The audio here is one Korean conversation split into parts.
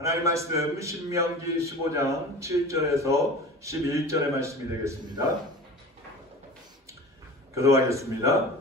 하나님 말씀 신명기 15장 7절에서 11절의 말씀이 되겠습니다. 교도하겠습니다.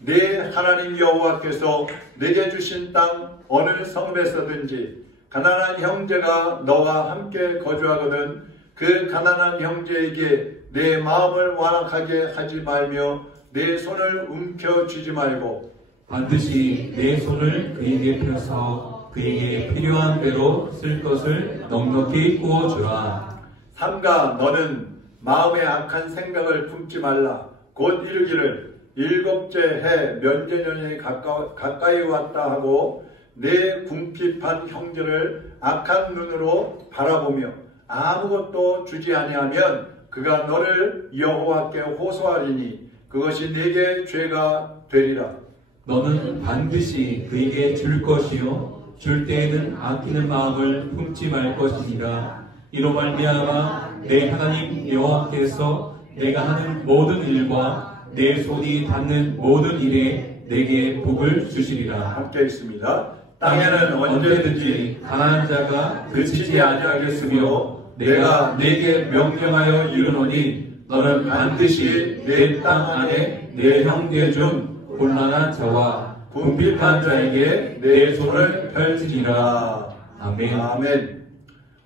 네 하나님 여호와께서 내게 주신 땅 어느 성읍에서든지 가난한 형제가 너와 함께 거주하거든 그 가난한 형제에게 내 마음을 완악하게 하지 말며 내 손을 움켜쥐지 말고 반드시 내 손을 그에게 펴서 그에게 필요한 대로 쓸 것을 넉넉히 부어주라. 삼가 너는 마음에 악한 생각을 품지 말라. 곧 이르기를 일곱째 해 면제년이 가까이 왔다 하고 내 궁핍한 형제를 악한 눈으로 바라보며 아무것도 주지 아니하면 그가 너를 여호와께 호소하리니 그것이 네게 죄가 되리라. 너는 반드시 그에게 줄 것이요 줄 때에는 아끼는 마음을 품지 말 것이니라. 이로 말미암아 내 하나님 여호와께서 내가 하는 모든 일과 내 손이 닿는 모든 일에 내게 복을 주시리라. 함께 있습니다. 땅에는 언제든지 가난한 자가 그치지 아니하겠으며 내가 내게 명령하여 이르노니 너는 반드시 내 땅 안에 내 형제 중 곤란한 자와 궁핍한 자에게 내 손을 펼치리라. 아멘. 아멘.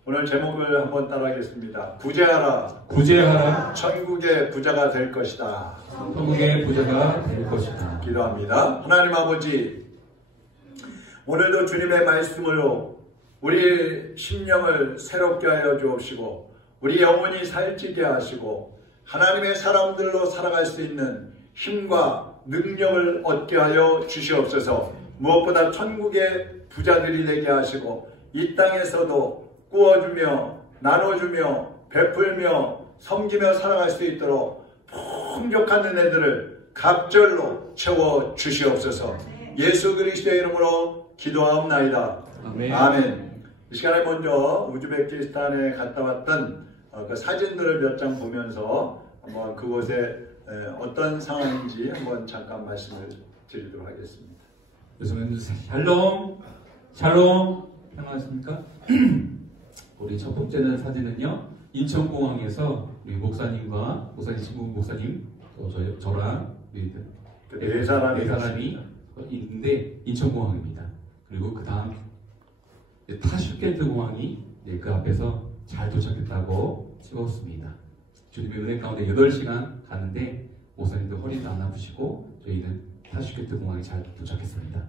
오늘 제목을 한번 따라하겠습니다. 구제하라. 구제하라. 천국의 부자가 될 것이다. 천국의 부자가 될 것이다. 기도합니다. 하나님 아버지, 오늘도 주님의 말씀으로 우리 심령을 새롭게 하여 주옵시고 우리 영혼이 살찌게 하시고 하나님의 사람들로 살아갈 수 있는 힘과 능력을 얻게 하여 주시옵소서. 무엇보다 천국의 부자들이 되게 하시고 이 땅에서도 꾸어주며 나눠주며 베풀며 섬기며 살아갈 수 있도록 풍족한 은혜들을 갑절로 채워 주시옵소서. 예수 그리스도의 이름으로 기도하옵나이다. 아멘. 아멘. 이 시간에 먼저 우즈베키스탄에 갔다 왔던 그 사진들을 몇 장 보면서 한번 그곳에 어떤 상황인지 한번 잠깐 말씀을 드리도록 하겠습니다. 샬롬, 샬롬, 평안하십니까? 우리 첫 번째는 사진은요, 인천공항에서 우리 목사님과 목사님 친구 목사님, 저랑 네 사람이 있는데 인천공항입니다. 그리고 그 다음 타슈켄트 공항이 그 앞에서 잘 도착했다고 찍었습니다. 주님의 은혜 가운데 8시간 가는데 목사님도 허리도 안 아프시고 저희는 타슈켄트 공항에 잘 도착했습니다.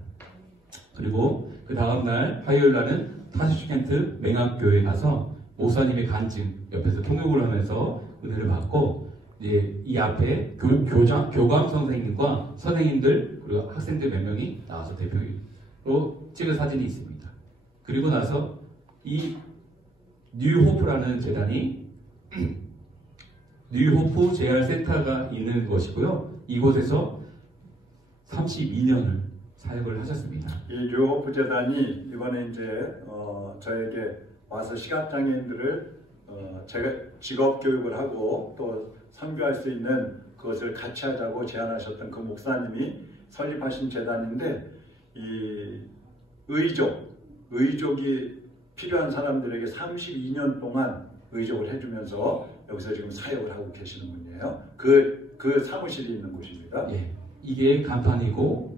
그리고 그 다음날 화요일 날은 타슈켄트 맹학교에 가서 목사님의 간증 옆에서 통역을 하면서 은혜를 받고 이제 이 앞에 교감 선생님과 선생님들 그리고 학생들 몇 명이 나와서 대표로 찍은 사진이 있습니다. 그리고 나서 이 뉴호프라는 재단이 뉴호프 재활센터가 있는 것이고요. 이곳에서 32년을 사역을 하셨습니다. 이 뉴호프 재단이 이번에 이제 저에게 와서 시각장애인들을 제가 직업 교육을 하고 또 선교할 수 있는 그것을 같이 하자고 제안하셨던 그 목사님이 설립하신 재단인데 이 의족이 필요한 사람들에게 32년 동안 의족을 해주면서 여기서 지금 사역을 하고 계시는 분이에요. 그 사무실이 있는 곳입니다. 예, 이게 간판이고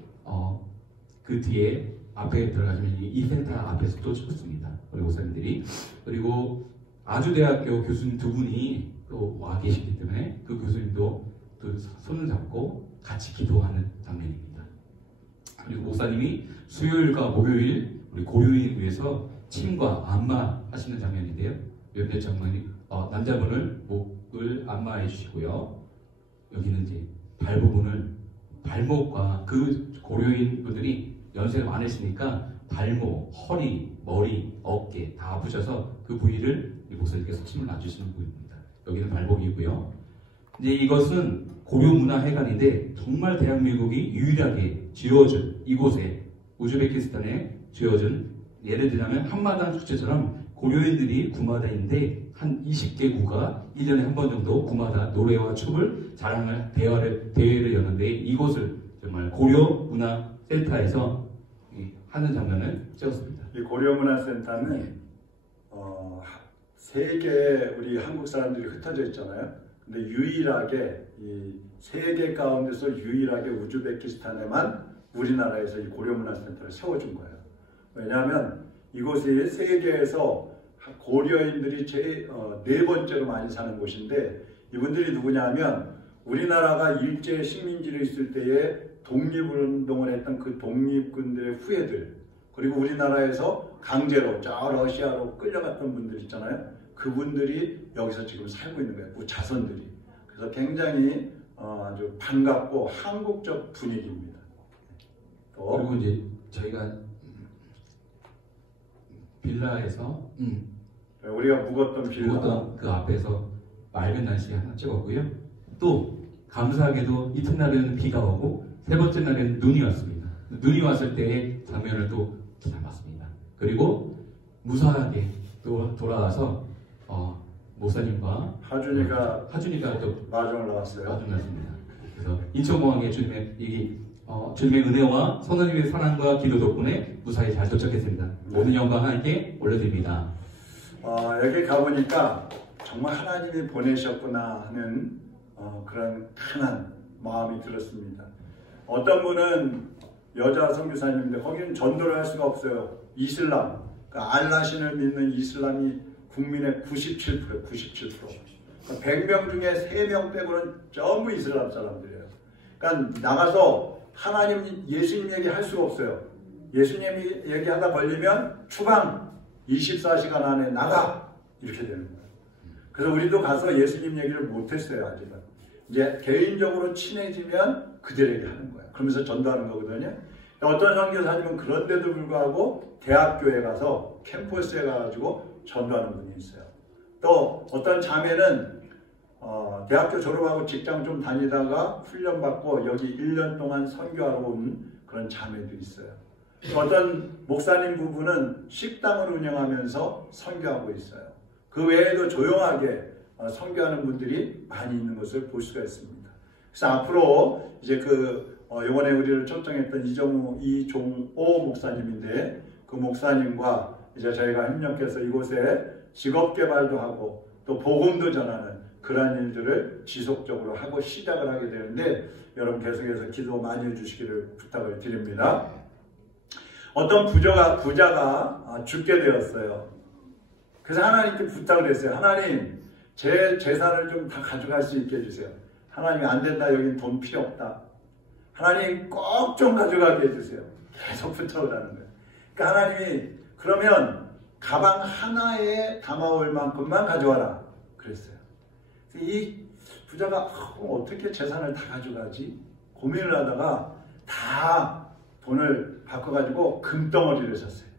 그 뒤에 앞에 들어가시면 이 센터 앞에서 또 찍었습니다. 우리 목사님들이. 그리고 아주대학교 교수님 2분이 또 와 계시기 때문에 그 교수님도 또 손을 잡고 같이 기도하는 장면입니다. 그리고 목사님이 수요일과 목요일 우리 고요인을 위해서 침과 안마 하시는 장면인데요. 몇몇 장면이 남자분을 목을 안마해 주시고요. 여기는 이제 발 부분을 발목과 그 고려인 분들이 연세가 많으시니까 발목, 허리, 머리, 어깨 다 아프셔서 그 부위를 이 목사님께서 침을 놔주시는 부위입니다. 여기는 발목이고요. 이제 이것은 고려문화회관인데 정말 대한민국이 유일하게 지어준 이곳에 우즈베키스탄에 지어준 예를 들자면 한마당 축제처럼 고려인들이 구마다 있는데 한 20개국가 1년에 한 번 정도 구마다 노래와 춤을 자랑할 대회를 여는데 이곳을 정말 고려 문화 센터에서 하는 장면을 찍었습니다. 이 고려문화센터는 세계 우리 한국 사람들이 흩어져 있잖아요. 근데 유일하게 이 세계 가운데서 유일하게 우즈베키스탄에만 우리나라에서 이 고려문화센터를 세워준 거예요. 왜냐하면 이곳이 세계에서 고려인들이 네 번째로 많이 사는 곳인데, 이분들이 누구냐면 우리나라가 일제 식민지로 있을 때에 독립운동을 했던 그 독립군들의 후예들, 그리고 우리나라에서 강제로 저 러시아로 끌려갔던 분들 있잖아요. 그분들이 여기서 지금 살고 있는 거예요. 그 자손들이. 그래서 굉장히 아주 반갑고 한국적 분위기입니다. 그리고 이제 저희가 빌라에서 우리가 묵었던 빌라 그 앞에서 맑은 날씨에 하나 찍었고요. 또 감사하게도 이튿날에는 비가 오고 세 번째 날에는 눈이 왔습니다. 눈이 왔을 때의 장면을 또 담았습니다. 그리고 무사하게 또 돌아와서 목사님과 하준이가 또 마중을 나왔어요. 그래서 인천공항에 주님의 은혜와 성도님의 사랑과 기도 덕분에 무사히 잘 도착했습니다. 모든 영광 하나님께 올려드립니다. 여기 가보니까 정말 하나님이 보내셨구나 하는 그런 큰한 마음이 들었습니다. 어떤 분은 여자 선교사님인데 거기는 전도를 할 수가 없어요. 이슬람, 그러니까 알라신을 믿는 이슬람이 국민의 97%. 그러니까 100명 중에 3명 빼고는 전부 이슬람 사람들이에요. 그러니까 나가서 하나님, 예수님 얘기할 수가 없어요. 예수님이 얘기하다 걸리면 추방 24시간 안에 나가! 이렇게 되는 거예요. 그래서 우리도 가서 예수님 얘기를 못했어요, 아직은. 이제 개인적으로 친해지면 그들에게 하는 거예요. 그러면서 전도하는 거거든요. 어떤 선교사님은 그런데도 불구하고 대학교에 가서 캠퍼스에 가가지고 전도하는 분이 있어요. 또 어떤 자매는 대학교 졸업하고 직장 좀 다니다가 훈련받고 여기 1년 동안 선교하러 온 그런 자매도 있어요. 어떤 목사님 부부는 식당을 운영하면서 선교하고 있어요. 그 외에도 조용하게 선교하는 분들이 많이 있는 것을 볼 수가 있습니다. 그래서 앞으로 이제 이번에 우리를 초청했던 이종오 목사님인데, 그 목사님과 이제 저희가 협력해서 이곳에 직업개발도 하고 또 복음도 전하는 그러한 일들을 지속적으로 하고 시작을 하게 되는데, 여러분 계속해서 기도 많이 해주시기를 부탁을 드립니다. 어떤 부자가 죽게 되었어요. 그래서 하나님께 부탁을 했어요. 하나님, 제 재산을 좀 다 가져갈 수 있게 해주세요. 하나님이 안 된다, 여긴 돈 필요 없다. 하나님 꼭 좀 가져가게 해주세요. 계속 부탁을 하는 거예요. 그러니까 하나님이 그러면 가방 하나에 담아올 만큼만 가져와라 그랬어요. 이 부자가 어떻게 재산을 다 가져가지? 고민을 하다가 다 돈을 바꿔가지고 금덩어리를 샀어요.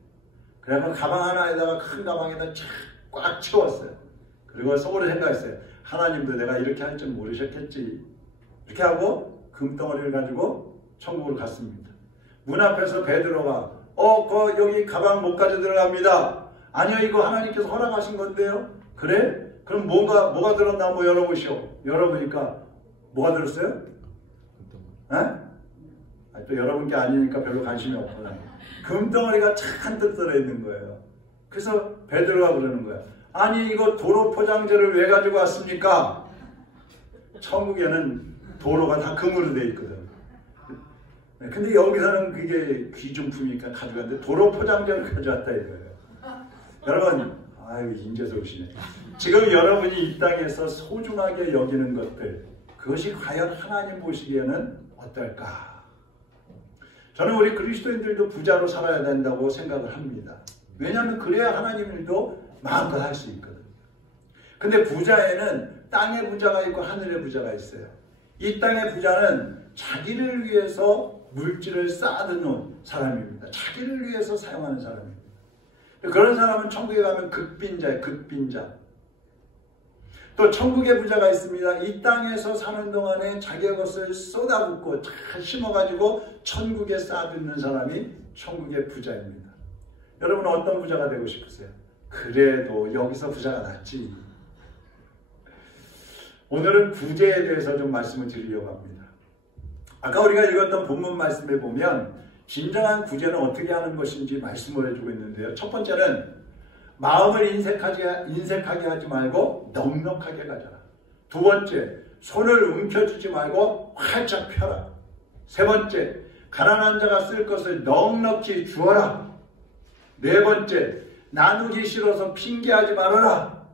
그래서 가방 하나에다가 큰 가방에다 꽉 채웠어요. 그리고 속으로 생각했어요. 하나님도 내가 이렇게 할 줄 모르셨겠지. 이렇게 하고 금덩어리를 가지고 천국으로 갔습니다. 문 앞에서 베드로가 여기 가방 못 가져 들어갑니다. 아니요, 이거 하나님께서 허락하신 건데요. 그래? 그럼 뭐가 들었나 한번 열어보시오. 열어보니까 뭐가 들었어요? 또 여러분께 아니니까 별로 관심이 없구나. 금덩어리가 잔뜩 들어있는 거예요. 그래서 베드로가 그러는 거야. 아니, 이거 도로 포장재를 왜 가지고 왔습니까? 천국에는 도로가 다 금으로 돼 있거든. 근데 여기서는 그게 귀중품이니까 가져갔는데 도로 포장재를 가져왔다 이거예요. 여러분, 인재스러우시네. 지금 여러분이 이 땅에서 소중하게 여기는 것들, 그것이 과연 하나님 보시기에는 어떨까? 저는 우리 그리스도인들도 부자로 살아야 된다고 생각을 합니다. 왜냐하면 그래야 하나님 일도 마음껏 할 수 있거든요. 근데 부자에는 땅의 부자가 있고 하늘의 부자가 있어요. 이 땅의 부자는 자기를 위해서 물질을 쌓아두는 사람입니다. 자기를 위해서 사용하는 사람입니다. 그런 사람은 천국에 가면 극빈자예요. 극빈자. 또 천국의 부자가 있습니다. 이 땅에서 사는 동안에 자기의 것을 쏟아붓고 잘 심어가지고 천국에 쌓아두는 사람이 천국의 부자입니다. 여러분은 어떤 부자가 되고 싶으세요? 그래도 여기서 부자가 낫지. 오늘은 구제에 대해서 좀 말씀을 드리려고 합니다. 아까 우리가 읽었던 본문 말씀에 보면 진정한 구제는 어떻게 하는 것인지 말씀을 해주고 있는데요. 첫 번째는 마음을 인색하게 하지 말고 넉넉하게 가져라. 두 번째, 손을 움켜쥐지 말고 활짝 펴라. 세 번째, 가난한 자가 쓸 것을 넉넉히 주어라. 네 번째, 나누기 싫어서 핑계하지 말아라.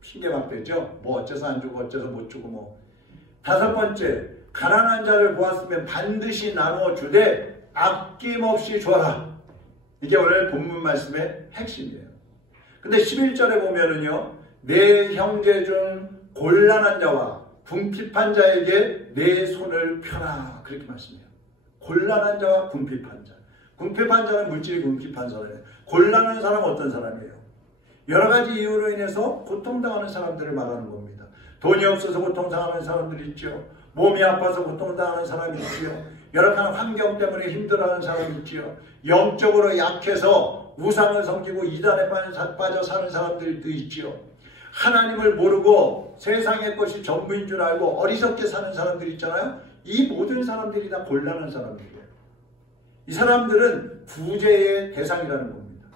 핑계 막 대죠. 뭐 어째서 안 주고 어째서 못 주고 뭐. 다섯 번째, 가난한 자를 보았으면 반드시 나누어 주되 아낌없이 줘라. 이게 오늘 본문 말씀의 핵심이에요. 근데 11절에 보면은요, 내 형제 중 곤란한 자와 궁핍한 자에게 내 손을 펴라. 그렇게 말씀해요. 곤란한 자와 궁핍한 자. 궁핍한 자는 물질이 궁핍한 사람이에요. 곤란한 사람은 어떤 사람이에요? 여러 가지 이유로 인해서 고통당하는 사람들을 말하는 겁니다. 돈이 없어서 고통당하는 사람들이 있죠. 몸이 아파서 고통당하는 사람이 있지요. 여러 가지 환경 때문에 힘들어하는 사람이 있지요. 영적으로 약해서 우상을 섬기고 이단에 빠져 사는 사람들도 있지요. 하나님을 모르고 세상의 것이 전부인 줄 알고 어리석게 사는 사람들이 있잖아요. 이 모든 사람들이 다 곤란한 사람들이에요. 이 사람들은 부재의 대상이라는 겁니다.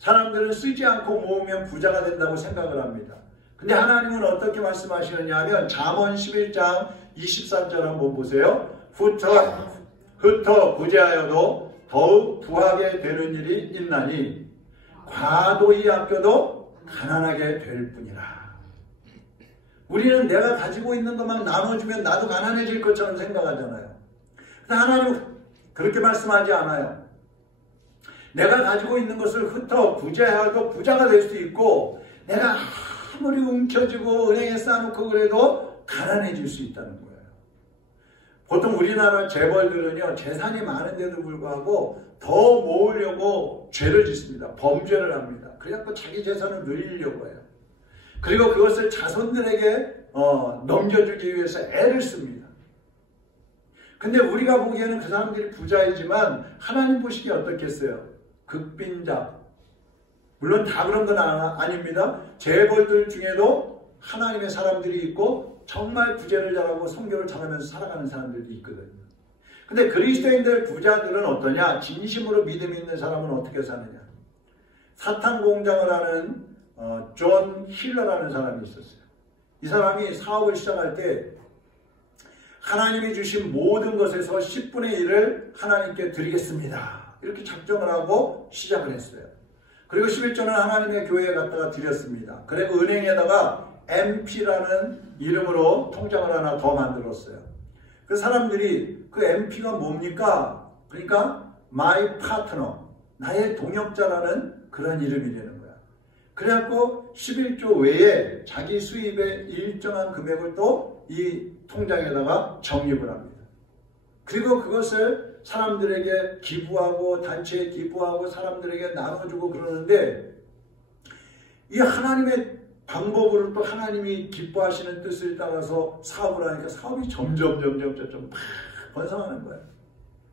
사람들은 쓰지 않고 모으면 부자가 된다고 생각을 합니다. 근데 하나님은 어떻게 말씀하시느냐 하면 잠언 11장 23절 한번 보세요. 흩어 부재하여도 더욱 부하게 되는 일이 있나니 과도히 아껴도 가난하게 될 뿐이라. 우리는 내가 가지고 있는 것만 나눠주면 나도 가난해질 것처럼 생각하잖아요. 근데 하나님은 그렇게 말씀하지 않아요. 내가 가지고 있는 것을 흩어 부재하여도 부자가 될 수 있고 내가 아무리 움켜쥐고 은행에 쌓아놓고 그래도 가난해질 수 있다는 거예요. 보통 우리나라 재벌들은요, 재산이 많은데도 불구하고 더 모으려고 죄를 짓습니다. 범죄를 합니다. 그래갖고 자기 재산을 늘리려고 해요. 그리고 그것을 자손들에게 넘겨주기 위해서 애를 씁니다. 근데 우리가 보기에는 그 사람들이 부자이지만 하나님 보시기에 어떻겠어요? 극빈자. 물론 다 그런 건 아닙니다. 재벌들 중에도 하나님의 사람들이 있고 정말 구제를 잘하고 선교를 잘하면서 살아가는 사람들도 있거든요. 근데 그리스도인들 부자들은 어떠냐? 진심으로 믿음이 있는 사람은 어떻게 사느냐? 사탕 공장을 하는 존 힐러라는 사람이 있었어요. 이 사람이 사업을 시작할 때 하나님이 주신 모든 것에서 10분의 1을 하나님께 드리겠습니다. 이렇게 작정을 하고 시작을 했어요. 그리고 11조는 하나님의 교회에 갖다가 드렸습니다. 그리고 은행에다가 MP라는 이름으로 통장을 하나 더 만들었어요. 그 사람들이 그 MP가 뭡니까? 그러니까 My Partner, 나의 동역자라는 그런 이름이 되는 거야. 그래갖고 11조 외에 자기 수입의 일정한 금액을 또 이 통장에다가 적립을 합니다. 그리고 그것을 사람들에게 기부하고 단체에 기부하고 사람들에게 나눠주고 그러는데 이 하나님의 방법으로 또 하나님이 기뻐하시는 뜻을 따라서 사업을 하니까 사업이 점점 막 번성하는 거예요.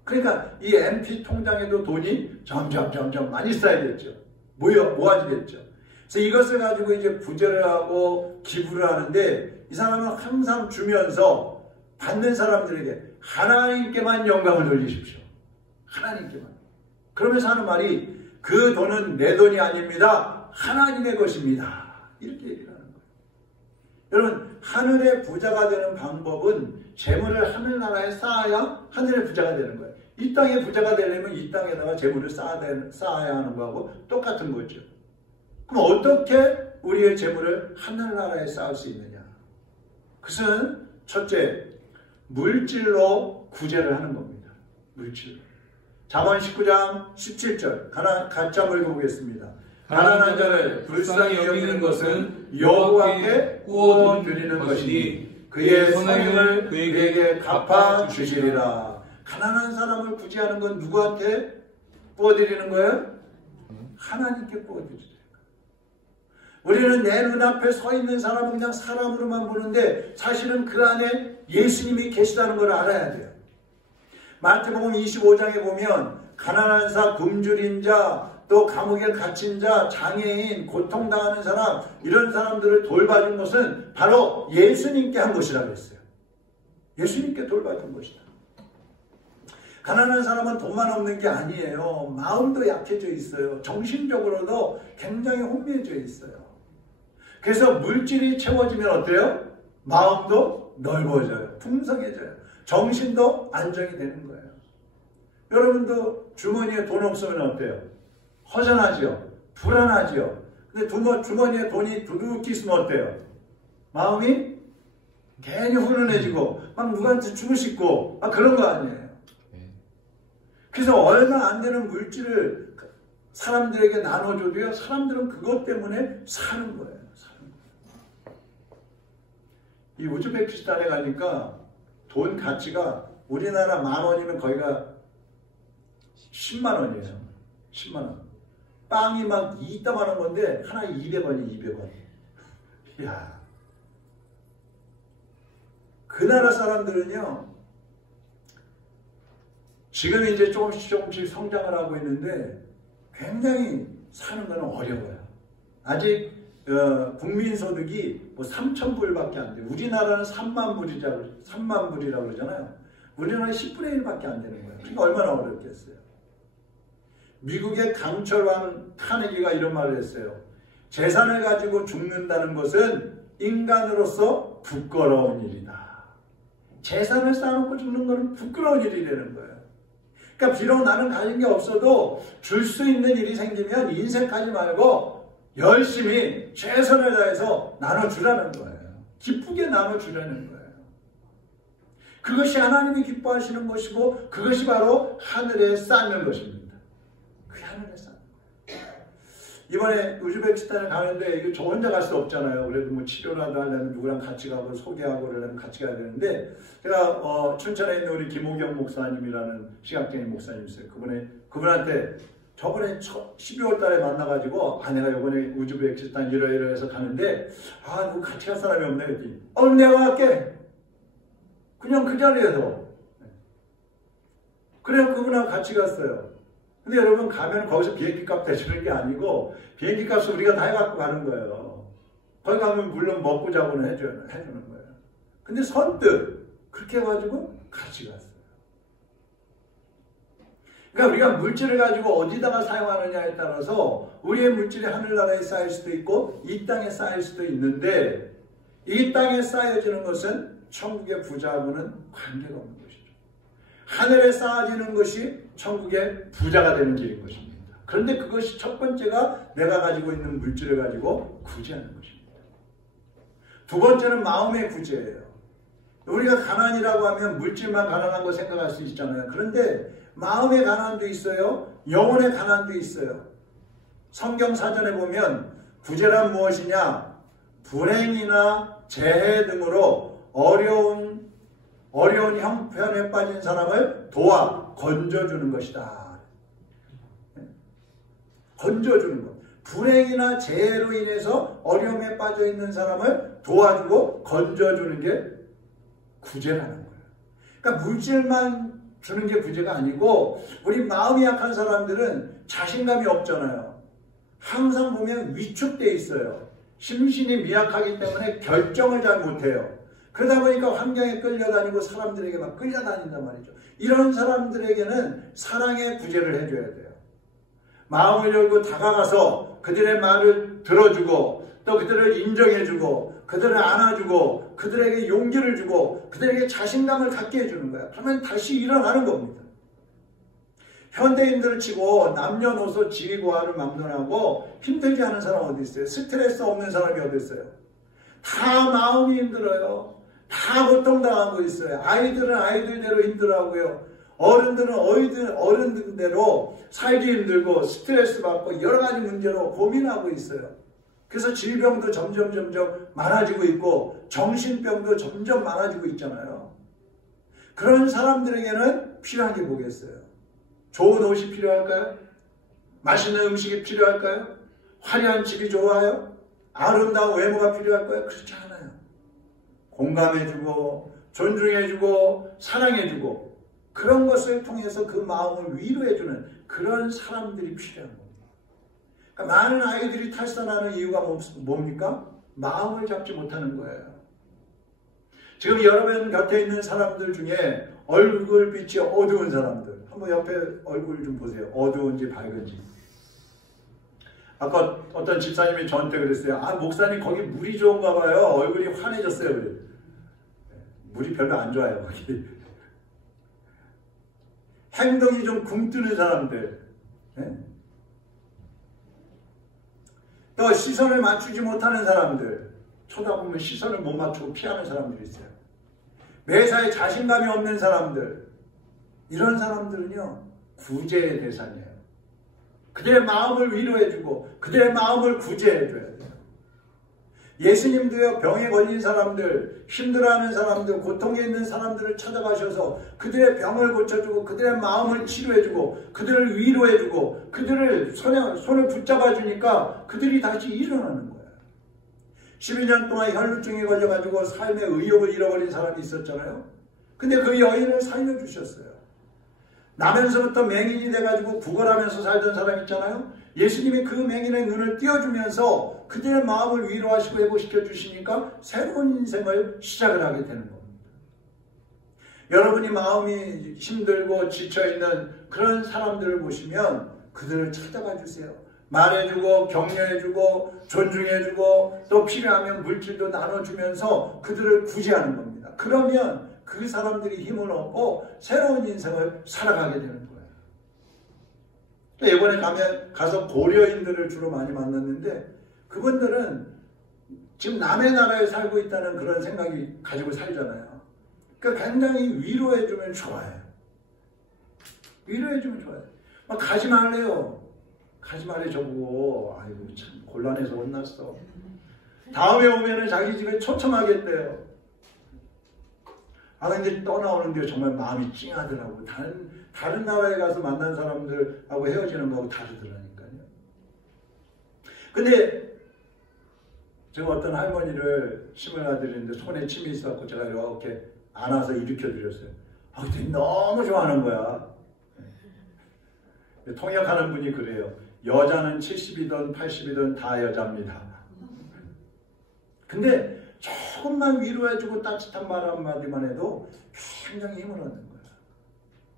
그러니까 이 MP 통장에도 돈이 점점 많이 쌓이겠죠. 모아지겠죠. 그래서 이것을 가지고 이제 구제를 하고 기부를 하는데 이 사람은 항상 주면서 받는 사람들에게 하나님께만 영광을 돌리십시오. 하나님께만. 그러면서 하는 말이 그 돈은 내 돈이 아닙니다. 하나님의 것입니다. 이렇게 얘기를 하는 거예요. 여러분, 하늘의 부자가 되는 방법은 재물을 하늘나라에 쌓아야 하늘의 부자가 되는 거예요. 이 땅의 부자가 되려면 이 땅에다가 재물을 쌓아야 하는 거하고 똑같은 거죠. 그럼 어떻게 우리의 재물을 하늘나라에 쌓을 수 있느냐? 그것은 첫째, 물질로 구제를 하는 겁니다. 물질로. 잠언 19장 17절 같이 한번 읽어보겠습니다. 가난한 자를 불쌍히 여기는 것은 여호와께 구워 드리는 것이니 그의 성행을 그에게 갚아 주시리라. 가난한 사람을 구제하는 건 누구한테 구워드리는 거예요? 하나님께 구워드리는 거예요. 우리는 내 눈앞에 서 있는 사람은 그냥 사람으로만 보는데 사실은 그 안에 예수님이 계시다는 걸 알아야 돼요. 마태복음 25장에 보면 가난한 자, 굶주린 자, 또 감옥에 갇힌 자, 장애인, 고통당하는 사람, 이런 사람들을 돌봐준 것은 바로 예수님께 한 것이라고 했어요. 예수님께 돌봐준 것이다. 가난한 사람은 돈만 없는 게 아니에요. 마음도 약해져 있어요. 정신적으로도 굉장히 혼미해져 있어요. 그래서 물질이 채워지면 어때요? 마음도 넓어져요. 풍성해져요. 정신도 안정이 되는 거예요. 여러분도 주머니에 돈 없으면 어때요? 허전하지요? 불안하지요? 근데 주머니에 돈이 두둑히 있으면 어때요? 마음이 괜히 훈훈해지고 막 누구한테 주고 싶고 막 그런 거 아니에요. 그래서 얼마 안 되는 물질을 사람들에게 나눠줘도요, 사람들은 그것 때문에 사는 거예요. 이 우즈베키스탄에 가니까 돈 가치가 우리나라 10,000원이면 거기가 10만 원이에요. 10만 원. 빵이 막 이따만한 건데 하나 200원이 200원. 이야. 그 나라 사람들은요, 지금 이제 조금씩 성장을 하고 있는데 굉장히 사는 건 어려워요. 아직 국민소득이 뭐 3,000불밖에 안 돼요. 우리나라는 3만 불이라고 그러잖아요. 우리나라는 10분의 1밖에 안 되는 거예요. 그러니까 얼마나 어렵겠어요. 미국의 강철왕 카네기가 이런 말을 했어요. 재산을 가지고 죽는다는 것은 인간으로서 부끄러운 일이다. 재산을 쌓아놓고 죽는 것은 부끄러운 일이 되는 거예요. 그러니까 비록 나는 가진 게 없어도 줄 수 있는 일이 생기면 인색하지 말고 열심히 최선을 다해서 나눠주라는 거예요. 기쁘게 나눠주라는 거예요. 그것이 하나님이 기뻐하시는 것이고 그것이 바로 하늘에 쌓는 것입니다. 그게 하늘에 쌓는 거예요. 이번에 우즈베키스탄에 가는데 이거 저 혼자 갈 수 없잖아요. 그래도 뭐 치료라도 하려면 누구랑 같이 가고 소개하고 그러려면 같이 가야 되는데 제가 춘천에 있는 우리 김호경 목사님이라는 시각장애인 목사님 있어요. 그분한테 저번에 12월 달에 만나가지고 내가 이번에 우즈베키스탄 이러이러해서 가는데 누구 같이 갈 사람이 없네 그랬더니 내가 갈게. 그냥 그 자리에서. 그래서 그분하고 같이 갔어요. 근데 여러분 가면 거기서 비행기 값 대주는 게 아니고 비행기 값을 우리가 다 해갖고 가는 거예요. 거기 가면 물론 먹고 자고는 해주는 거예요. 근데 선뜻 그렇게 해가지고 같이 갔어요. 그러니까 우리가 물질을 가지고 어디다가 사용하느냐에 따라서 우리의 물질이 하늘나라에 쌓일 수도 있고 이 땅에 쌓일 수도 있는데 이 땅에 쌓여지는 것은 천국의 부자하고는 관계가 없는 것이죠. 하늘에 쌓아지는 것이 천국의 부자가 되는 길인 것입니다. 그런데 그것이 첫 번째가 내가 가지고 있는 물질을 가지고 구제하는 것입니다. 두 번째는 마음의 구제예요. 우리가 가난이라고 하면 물질만 가난한 거 생각할 수 있잖아요. 그런데 마음의 가난도 있어요. 영혼의 가난도 있어요. 성경 사전에 보면 구제란 무엇이냐? 불행이나 재해 등으로 어려운 형편에 빠진 사람을 도와 건져주는 것이다. 건져주는 것. 불행이나 재해로 인해서 어려움에 빠져 있는 사람을 도와주고 건져주는 게 구제라는 거예요. 그러니까 물질만 주는 게 구제가 아니고 우리 마음이 약한 사람들은 자신감이 없잖아요. 항상 보면 위축되어 있어요. 심신이 미약하기 때문에 결정을 잘 못해요. 그러다 보니까 환경에 끌려다니고 사람들에게 막 끌려다닌단 말이죠. 이런 사람들에게는 사랑의 구제를 해줘야 돼요. 마음을 열고 다가가서 그들의 말을 들어주고 또 그들을 인정해주고 그들을 안아주고 그들에게 용기를 주고 그들에게 자신감을 갖게 해주는 거야. 그러면 다시 일어나는 겁니다. 현대인들을 치고 남녀노소 지위고하를 막론하고 힘들게 하는 사람 어디 있어요? 스트레스 없는 사람이 어디 있어요? 다 마음이 힘들어요. 다 고통당하고 있어요. 아이들은 아이들대로 힘들어하고요. 어른들은 어른들대로 살기 힘들고 스트레스 받고 여러 가지 문제로 고민하고 있어요. 그래서 질병도 점점 많아지고 있고 정신병도 점점 많아지고 있잖아요. 그런 사람들에게는 필요한 게 뭐겠어요? 좋은 옷이 필요할까요? 맛있는 음식이 필요할까요? 화려한 집이 좋아요? 아름다운 외모가 필요할까요? 그렇지 않아요. 공감해주고 존중해주고 사랑해주고 그런 것을 통해서 그 마음을 위로해주는 그런 사람들이 필요한 겁니다. 그러니까 많은 아이들이 탈선하는 이유가 뭡니까? 마음을 잡지 못하는 거예요. 지금 여러분 곁에 있는 사람들 중에 얼굴빛이 어두운 사람들, 한번 옆에 얼굴 좀 보세요. 어두운지 밝은지. 아까 어떤 집사님이 저한테 그랬어요. 아, 목사님 거기 물이 좋은가 봐요. 얼굴이 환해졌어요. 그래. 물이 별로 안 좋아요. 거기. 행동이 좀 굼뜨는 사람들. 네? 또 시선을 맞추지 못하는 사람들. 쳐다보면 시선을 못 맞추고 피하는 사람들이 있어요. 매사에 자신감이 없는 사람들. 이런 사람들은요, 구제의 대상이에요. 그들의 마음을 위로해주고 그들의 마음을 구제해줘야 돼요. 예수님도요, 병에 걸린 사람들, 힘들어하는 사람들, 고통에 있는 사람들을 찾아가셔서 그들의 병을 고쳐주고 그들의 마음을 치료해주고 그들을 위로해주고 그들을 손을 붙잡아주니까 그들이 다시 일어나는 거예요. 12년 동안 혈루증에 걸려가지고 삶의 의욕을 잃어버린 사람이 있었잖아요. 근데 그 여인을 살려주셨어요. 나면서부터 맹인이 돼가지고 구걸하면서 살던 사람 있잖아요. 예수님이 그 맹인의 눈을 띄워주면서 그들의 마음을 위로하시고 회복시켜 주시니까 새로운 인생을 시작을 하게 되는 겁니다. 여러분이 마음이 힘들고 지쳐있는 그런 사람들을 보시면 그들을 찾아가 주세요. 말해주고 격려해주고 존중해주고 또 필요하면 물질도 나눠주면서 그들을 구제하는 겁니다. 그러면 그 사람들이 힘을 얻고 새로운 인생을 살아가게 되는 거예요. 또 이번에 가서 고려인들을 주로 많이 만났는데 그분들은 지금 남의 나라에 살고 있다는 그런 생각이 가지고 살잖아요. 그러니까 굉장히 위로해주면 좋아요. 위로해주면 좋아요. 막 가지 말래요. 가지 말래 저보고. 아이고 참 곤란해서 혼났어. 다음에 오면은 자기 집에 초청하겠대요. 아, 근데 떠나오는데 정말 마음이 찡하더라고. 다른 나라에 가서 만난 사람들하고 헤어지는 거하고 다르더라니까요. 근데 제가 어떤 할머니를 침을 놔드리는데 손에 침이 있어갖고 제가 이렇게 안아서 일으켜드렸어요. 아, 근데 너무 좋아하는 거야. 통역하는 분이 그래요. 여자는 70이든 80이든 다 여자입니다. 근데 조금만 위로해주고 따뜻한 말 한마디만 해도 굉장히 힘을 얻는 거야.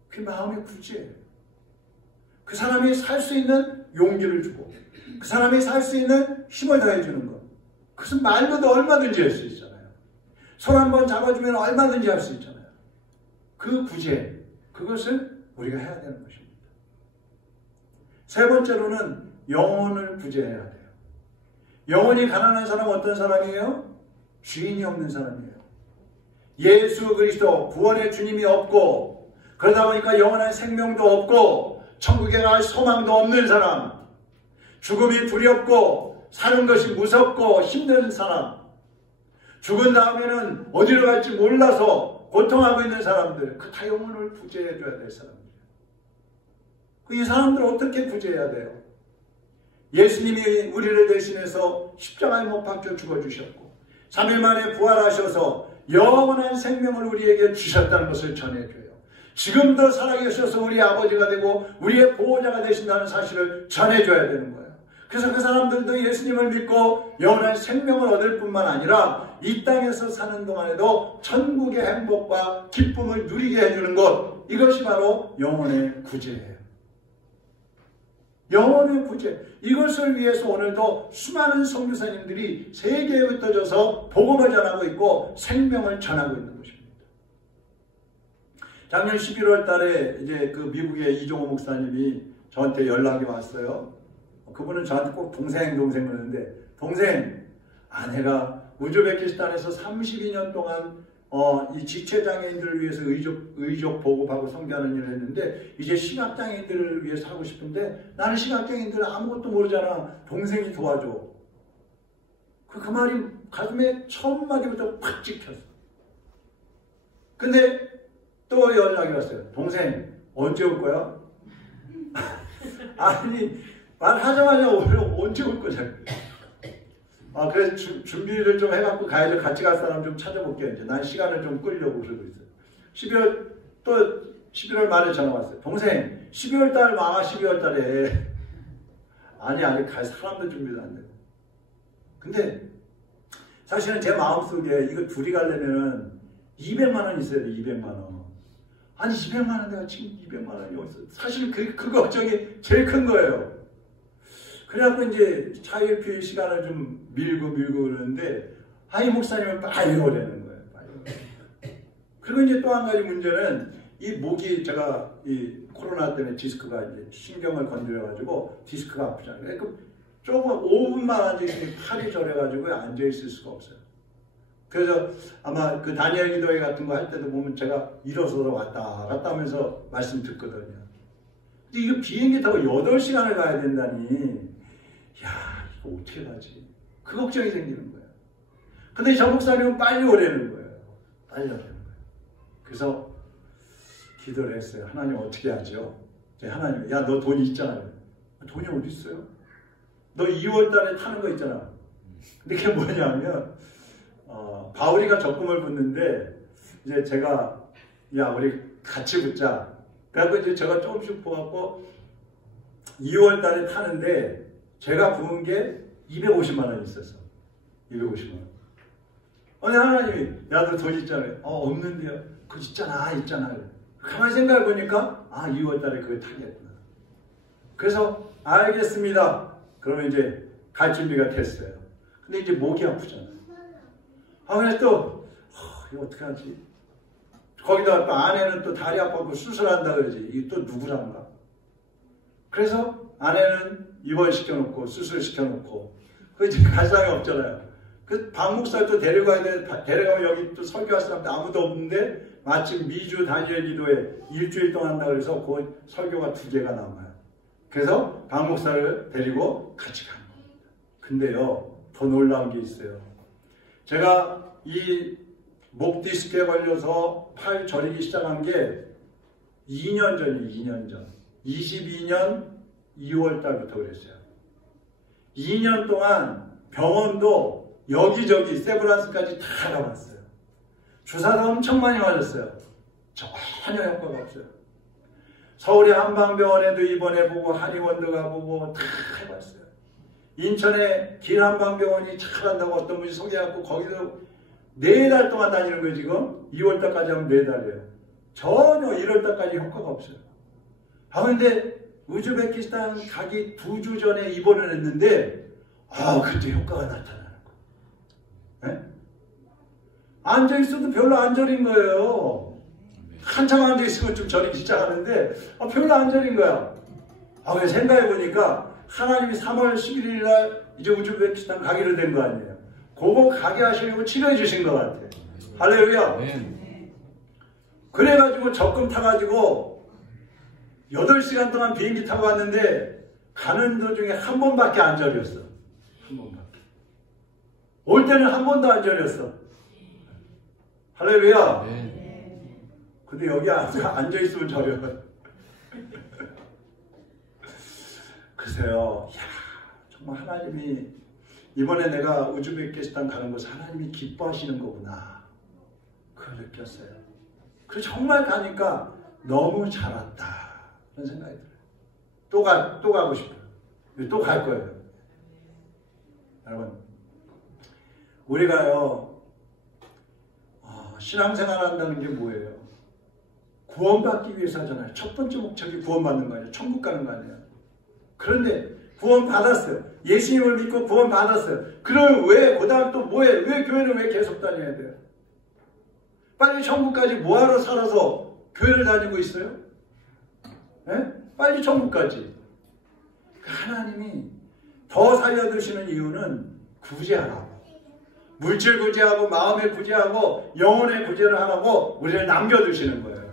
그 마음의 구제예요. 그 사람이 살 수 있는 용기를 주고 그 사람이 살 수 있는 힘을 다해주는 것. 그것은 말로도 얼마든지 할 수 있잖아요. 손 한번 잡아주면 얼마든지 할 수 있잖아요. 그 구제, 그것을 우리가 해야 되는 것입니다. 세 번째로는 영혼을 구제해야 돼요. 영혼이 가난한 사람은 어떤 사람이에요? 주인이 없는 사람이에요. 예수 그리스도 구원의 주님이 없고 그러다 보니까 영원한 생명도 없고 천국에 갈 소망도 없는 사람, 죽음이 두렵고 사는 것이 무섭고 힘든 사람, 죽은 다음에는 어디로 갈지 몰라서 고통하고 있는 사람들, 그 다 영혼을 구제해줘야 될 사람이에요. 이 사람들을 어떻게 구제해야 돼요? 예수님이 우리를 대신해서 십자가에 못 박혀 죽어주셨고 3일 만에 부활하셔서 영원한 생명을 우리에게 주셨다는 것을 전해줘요. 지금도 살아계셔서 우리 아버지가 되고 우리의 보호자가 되신다는 사실을 전해줘야 되는 거예요. 그래서 그 사람들도 예수님을 믿고 영원한 생명을 얻을 뿐만 아니라 이 땅에서 사는 동안에도 천국의 행복과 기쁨을 누리게 해주는 것, 이것이 바로 영혼의 구제예요. 영혼의 구제, 이것을 위해서 오늘도 수많은 선교사님들이 세계에 흩어져서 복음을 전하고 있고 생명을 전하고 있는 것입니다. 작년 11월 달에 이제 그 미국의 이종호 목사님이 저한테 연락이 왔어요. 그분은 저한테 꼭 동생 그러는데, 동생, 내가 우즈베키스탄에서 32년 동안 이 지체장애인들을 위해서 의족 보급하고 선교하는 일을 했는데 이제 시각장애인들을 위해서 하고 싶은데 나는 시각장애인들 아무것도 모르잖아. 동생이 도와줘. 그 말이 가슴에 처음 마디부터 팍 찍혔어. 근데 또 연락이 왔어요. 동생 언제 올 거야? 아니 말하자마자 언제 올 거냐. 그래서 준비를 좀 해갖고 가야지. 같이 갈 사람 좀 찾아볼게요. 이제 난 시간을 좀 끌려고 그러고 있어요. 11월 말에 전화 왔어요. 동생 12월 달 와. 12월 달에 아니 갈 사람도 준비도 안 되고. 근데 사실은 제 마음속에 이거 둘이 가려면 200만 원 있어야 돼. 200만 원. 아니 200만 원 내가 지금 200만 원이 어딨어. 사실 그 걱정이 제일 큰 거예요. 그래갖고 이제 자율표의 시간을 좀 밀고 그러는데 아이 목사님은 빨리 오라는 거예요. 빨리. 그리고 이제 또 한 가지 문제는 이 목이 제가 이 코로나 때문에 디스크가 이제 신경을 건드려가지고 디스크가 아프잖아요. 그러니까 조금 5분만 앉아있으면 팔이 저려가지고 앉아있을 수가 없어요. 그래서 아마 그 다니엘 기도회 같은 거 할 때도 보면 제가 일어서서 왔다 갔다 하면서 말씀 듣거든요. 근데 이거 비행기 타고 8시간을 가야 된다니, 야, 이거 어떻게 가지? 그 걱정이 생기는 거예요. 근데 저 목사님은 빨리 오라는 거예요. 빨리 오라는 거예요. 그래서 기도를 했어요. 하나님 어떻게 하죠? 하나님, 야, 너 돈 있잖아요. 돈이 어디 있어요? 너 2월 달에 타는 거 있잖아. 근데 그게 뭐냐면, 바울이가 적금을 붓는데, 이제 제가, 야, 우리 같이 붙자. 그래갖고 이제 제가 조금씩 부어갖고, 2월 달에 타는데, 제가 부은 게 250만 원 있었어. 250만 원. 아니, 하나님이, 야, 너 돈 있잖아요. 없는데요. 그거 있잖아. 가만히 생각해 보니까, 2월 달에 그걸 타겠구나. 그래서, 알겠습니다. 그러면 이제 갈 준비가 됐어요. 근데 이제 목이 아프잖아요. 그래서 또, 이거 어떡하지? 거기다 또 아내는 또 다리 아파서 수술한다 그러지. 이게 또 누구란가? 그래서 아내는 입원시켜놓고, 수술시켜놓고, 그 이제 갈 사람이 없잖아요. 그 박 목사를 또 데려가야 돼. 데려가면 여기 또 설교할 사람도 아무도 없는데, 마침 미주 다니엘 기도회 일주일 동안 한다 그래서 그 설교가 2개가 남아요. 그래서 박 목사를 데리고 같이 간 겁니다. 근데요, 더 놀라운 게 있어요. 제가 이 목 디스크에 걸려서 팔 저리기 시작한 게 2년 전이에요. 2년 전. 22년 2월 달부터 그랬어요. 2년 동안 병원도 여기저기 세브란스까지 다 가봤어요. 주사도 엄청 많이 맞았어요. 전혀 효과가 없어요. 서울의 한방병원에도 입원해보고 한의원도 가보고 다 해봤어요. 인천에 길한방병원이 잘한다고 어떤 분이 소개해갖고 거기도 4달 동안 다니는 거예요. 지금 2월달까지 하면 4달이에요. 전혀 1월달까지 효과가 없어요. 근데 우즈베키스탄 가기 2주 전에 입원을 했는데 그때 효과가 나타나는 거예요. 네? 앉아있어도 별로 안 저린 거예요. 한참 앉아있으면 좀 저리기 시작하는데 별로 안 저린 거야. 그래서 생각해보니까 하나님이 3월 11일 날 이제 우즈베키스탄 가기로 된 거 아니에요. 그거 가게 하시려고 치료해 주신 것 같아요. 할렐루야. 그래가지고 적금 타가지고 8시간 동안 비행기 타고 왔는데 가는 도중에 한 번밖에 안 저렸어. 한 번밖에. 올 때는 한 번도 안 저렸어. 할렐루야. 근데 여기 앉아있으면 저려. 글쎄요. 정말 하나님이 이번에 내가 우즈베키스탄 가는 곳 하나님이 기뻐하시는 거구나. 그걸 느꼈어요. 그래서 정말 가니까 너무 잘 왔다. 그런 생각이 들어요. 또 가고 싶어요. 또 갈 거예요. 여러분, 우리가요, 신앙생활 한다는 게 뭐예요? 구원받기 위해서 하잖아요. 첫 번째 목적이 구원받는 거 아니에요? 천국 가는 거 아니에요? 그런데 구원 받았어요. 예수님을 믿고 구원 받았어요. 그럼 왜, 그 다음 또 뭐해? 왜 교회를 왜 계속 다녀야 돼요? 빨리 천국까지 뭐하러 살아서 교회를 다니고 있어요? 네? 빨리 천국까지. 하나님이 더 살려두시는 이유는 구제하라고. 물질 구제하고 마음의 구제하고 영혼의 구제를 하라고 우리를 남겨두시는 거예요.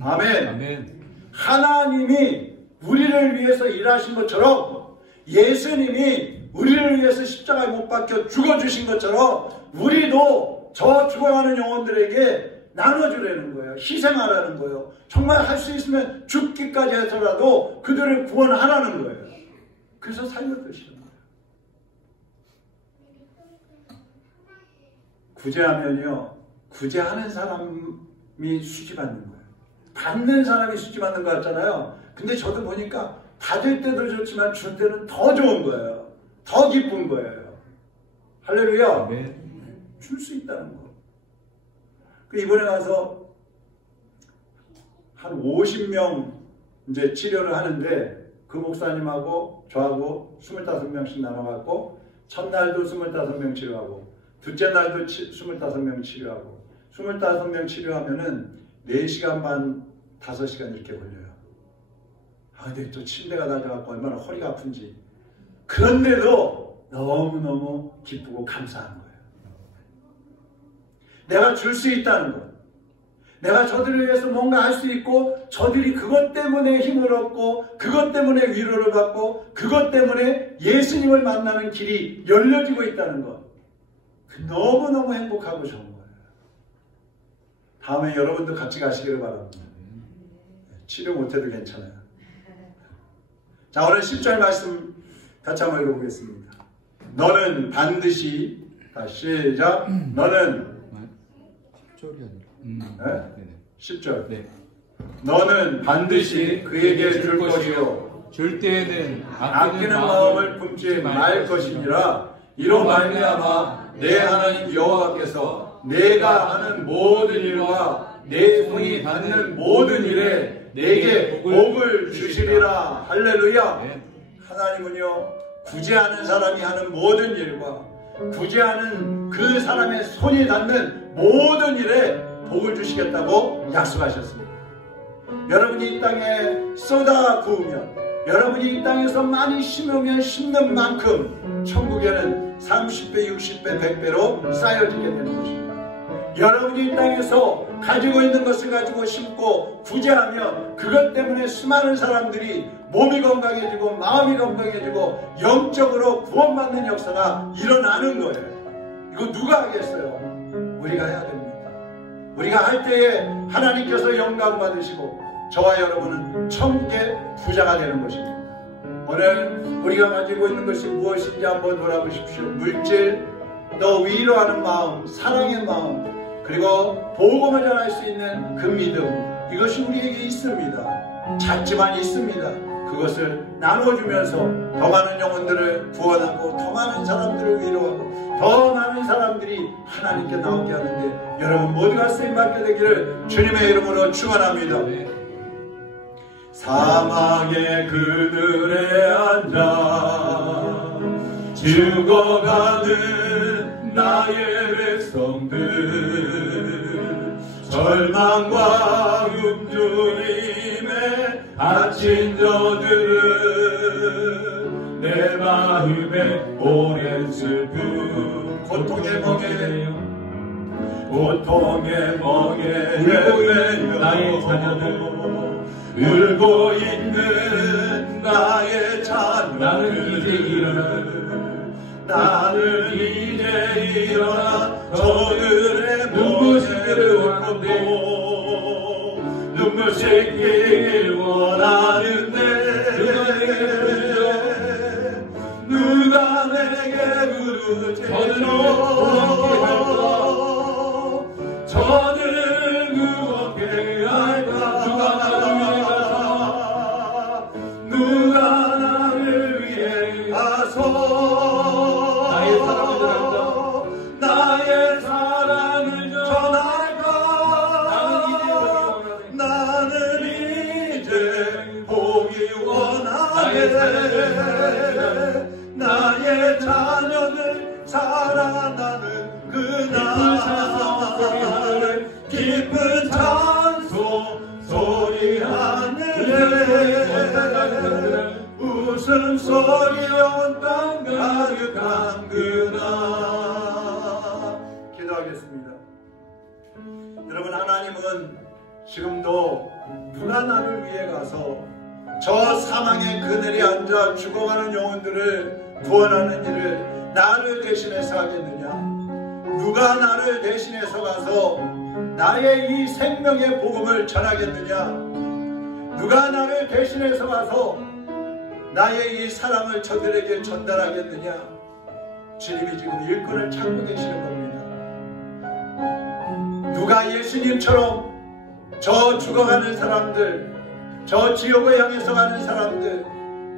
아멘. 하나님이 우리를 위해서 일하신 것처럼 예수님이 우리를 위해서 십자가에 못 박혀 죽어주신 것처럼 우리도 저 죽어가는 영혼들에게 나눠주라는 거예요. 희생하라는 거예요. 정말 할 수 있으면 죽기까지 해서라도 그들을 구원하라는 거예요. 그래서 살려두시는 거예요. 구제하면요, 구제하는 사람이 수지받는 거예요. 받는 사람이 수지받는 거 같잖아요. 근데 저도 보니까 받을 때도 좋지만 줄 때는 더 좋은 거예요. 더 기쁜 거예요. 할렐루야. 줄 수 있다는 거. 이번에 가서 한 50명 이제 치료를 하는데 그 목사님하고 저하고 25명씩 나눠갖고 첫날도 25명 치료하고 둘째 날도 25명 치료하고 25명 치료하면은 4시간 반 5시간 이렇게 걸려요. 근데 또 침대가 낮아갖고 얼마나 허리가 아픈지. 그런데도 너무너무 기쁘고 감사한 거예요. 내가 줄 수 있다는 것. 내가 저들을 위해서 뭔가 할 수 있고 저들이 그것 때문에 힘을 얻고 그것 때문에 위로를 받고 그것 때문에 예수님을 만나는 길이 열려지고 있다는 것. 너무너무 행복하고 좋은 거예요. 다음에 여러분도 같이 가시기를 바랍니다. 치료 못해도 괜찮아요. 자, 오늘 10절 말씀 같이 한번 읽어보겠습니다. 너는 반드시, 시작. 너는 10절이 아니라 네? 10절. 네. 너는 반드시 그에게 줄 것이요 줄 때에는 아끼는 마음을 품지 말 것이니라. 이로 말미암아 내 하나님 여호와께서 내가 하는 모든 일과 내 손이 받는 모든 일에 내게 복을 주시리라. 할렐루야. 네. 하나님은요, 구제하는 사람이 하는 모든 일과 구제하는 그 사람의 손이 닿는 모든 일에 복을 주시겠다고 약속하셨습니다. 여러분이 이 땅에 쏟아 부으면, 여러분이 이 땅에서 많이 심으면 심는 만큼 천국에는 30배, 60배, 100배로 쌓여지게 되는 것입니다. 여러분이 이 땅에서 가지고 있는 것을 가지고 심고 구제하면 그것 때문에 수많은 사람들이 몸이 건강해지고 마음이 건강해지고 영적으로 구원받는 역사가 일어나는 거예요. 이거 누가 하겠어요? 우리가 해야 됩니다. 우리가 할 때에 하나님께서 영광 받으시고 저와 여러분은 천국의 부자가 되는 것입니다. 오늘 우리가 가지고 있는 것이 무엇인지 한번 돌아보십시오. 물질, 또 위로하는 마음, 사랑의 마음, 그리고 복음을 전할 수 있는 그 믿음, 이것이 우리에게 있습니다. 작지만 있습니다. 그것을 나눠주면서 더 많은 영혼들을 구원하고 더 많은 사람들을 위로하고 더 많은 사람들이 하나님께 나오게 하는데 여러분 모두가 쓰임받게 되기를 주님의 이름으로 축원합니다. 사막의 그늘에 앉아 죽어가는 나의 백성들, 절망과 굶주림에 갇힌 저들은 내 마음에 오랜 슬픔, 고통의 멍에 울고 나의 자녀들, 울고 있는 나의 자녀들, 나는 이제 일어나 저들의 눈물을 닦고 눈물 씻길 원하는데 누가 내게 부르짖어 저들을 구원케 할까. 누가 나를 위해 가서 나의 사랑을 전할까. 나는 이제 보기 원하네. 나의 자녀들 살아나는 그날 기쁜 찬송 소리 하늘에 웃음소리 온 땅 가득한 그날. 기도하겠습니다. 여러분, 하나님은 지금도 누가 나를 위해 가서 저 사망의 그늘에 앉아 죽어가는 영혼들을 구원하는 일을 나를 대신해서 하겠느냐? 누가 나를 대신해서 가서 나의 이 생명의 복음을 전하겠느냐? 누가 나를 대신해서 가서 나의 이 사랑을 저들에게 전달하겠느냐? 주님이 지금 일꾼을 찾고 계시는 겁니다. 누가 예수님처럼 저 죽어가는 사람들, 저 지옥을 향해서 가는 사람들,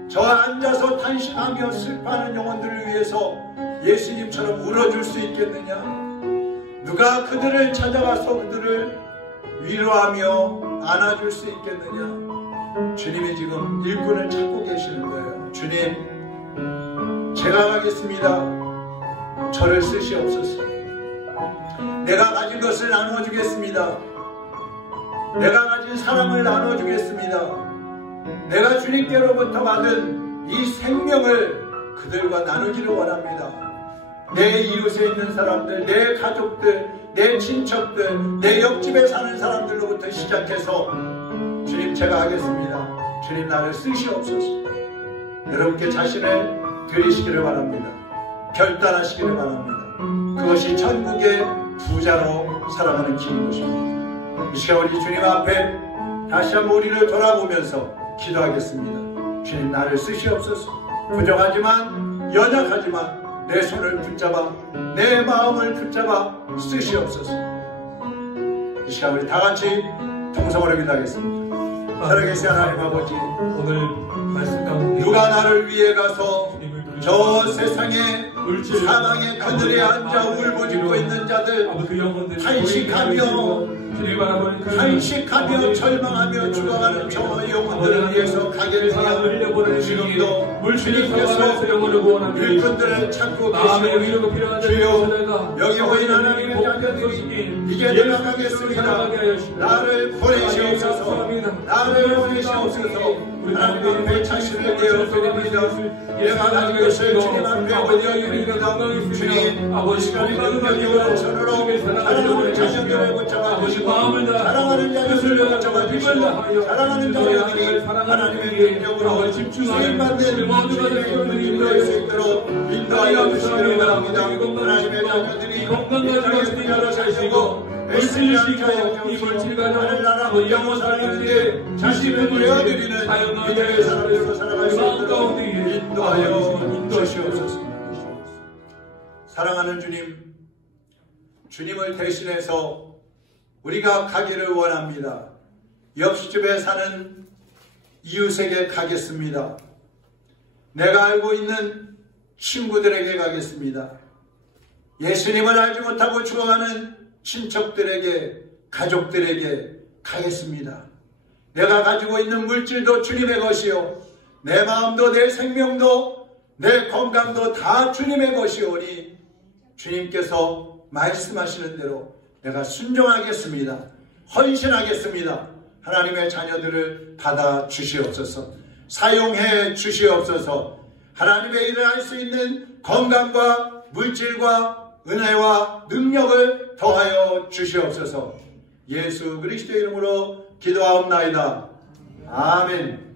저 앉아서 탄식하며 슬퍼하는 영혼들을 위해서 예수님처럼 울어줄 수 있겠느냐? 누가 그들을 찾아가서 그들을 위로하며 안아줄 수 있겠느냐? 주님이 지금 일꾼을 찾고 계시는 거예요. 주님, 제가 가겠습니다. 저를 쓰시옵소서. 내가 가진 것을 나눠주겠습니다. 내가 가진 사랑을 나눠주겠습니다. 내가 주님께로부터 받은 이 생명을 그들과 나누기를 원합니다. 내 이웃에 있는 사람들, 내 가족들, 내 친척들, 내 옆집에 사는 사람들로부터 시작해서 주님, 제가 하겠습니다. 주님, 나를 쓰시옵소서. 여러분께 자신을 드리시기를 바랍니다. 결단하시기를 바랍니다. 그것이 천국의 부자로 살아가는 길인 것입니다. 이 시간 우리 주님 앞에 다시 한번 우리를 돌아보면서 기도하겠습니다. 주님, 나를 쓰시옵소서. 부족하지만, 연약하지만 내 손을 붙잡아, 내 마음을 붙잡아 쓰시옵소서. 이 시간 우리 다같이 통성으로 기도하겠습니다. 살아계신 하나님 아버지, 오늘 말씀 가운데 누가 나를 위해 가서 저 세상에 사망의 그늘에 앉아 울부짖고 있는 자들, 탄식하며 절망하며 죽어가는 저 영혼들을 위해서 가게를 하여 지금도 주님께서 일꾼들을 찾고 계시고, 주여 여기 오인 하나님의 자녀들이 이제 내가 가겠습니다. 나를 보내시옵소서. 나를 보내시옵소서. 하나님 앞에 자신을 내어드립니다. 내가 가진 것을 주님 앞에 올려드립니다. 주님, 시간이 능력으로 천으로 사랑하는 자녀들을 붙잡아 주시고, 사랑하는 자녀들을 붙잡아 주시고, 사랑하는 자녀들이 하나님의 능력으로 쓰임받는 주님의 영혼들이 될 수 있도록 인도하여 주시기를 바랍니다. 하나님의 자녀들이 이 땅에 붙잡아 주시고 물질이시고 이 물질과 하늘나라 영원 살리는데 자신을 내어드리는 믿음의 사람들로 살아갈 수 있도록 인도하여 주시옵소서. 사랑하는 주님, 주님을 대신해서 우리가 가기를 원합니다. 옆집에 사는 이웃에게 가겠습니다. 내가 알고 있는 친구들에게 가겠습니다. 예수님을 알지 못하고 죽어가는 친척들에게, 가족들에게 가겠습니다. 내가 가지고 있는 물질도 주님의 것이요, 내 마음도 내 생명도 내 건강도 다 주님의 것이오니 주님께서 말씀하시는 대로 내가 순종하겠습니다. 헌신하겠습니다. 하나님의 자녀들을 받아 주시옵소서. 사용해 주시옵소서. 하나님의 일을 할 수 있는 건강과 물질과 은혜와 능력을 더하여 주시옵소서. 예수 그리스도의 이름으로 기도하옵나이다. 아멘.